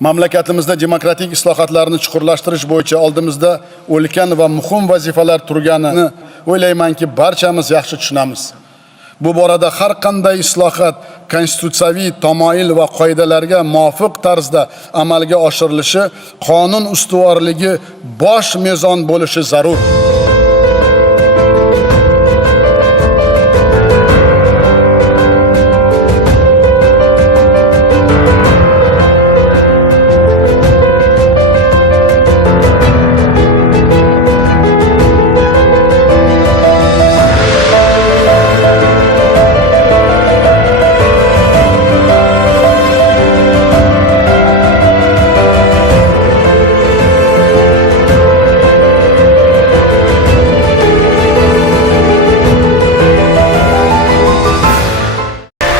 Mamlakatimizda demokratik islohotlarni chuqurlashtirish bo'yicha oldimizda ulkan va muhim vazifalar turganini o'ylaymanki, barchamiz yaxshi tushunamiz. Bu borada har qanday islohot konstitutsiyaviy tamoyil va qoidalarga muvofiq tarzda amalga oshirilishi, qonun ustuvorligi bosh mezon bo'lishi zarur.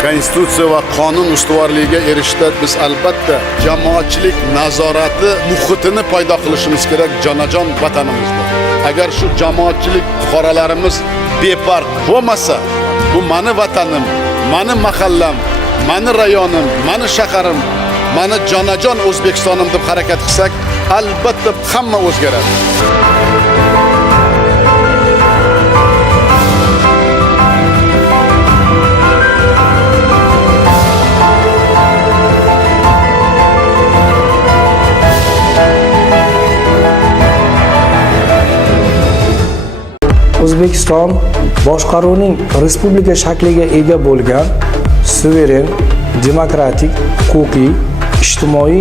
Konstitutsiya va qonun ustuvorligiga erishishda biz albatta jamoatchilik nazorati muhitini paydo qilishimiz kerak jonajon vatanimizda. Agar shu jamoatchilik fuqarolarimiz befarq bo'lmasa, bu meni vatanim, meni mahallam, meni rayonim, meni shaharim, meni jonajon O'zbekistonim deb harakat qilsak, albatta hamma o'zgaradi. O'zbekiston boshqaruvning respublika shakliga ega bo'lgan suveren, demokratik, huquqiy, ijtimoiy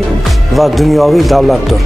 va dunyoviy davlatdir.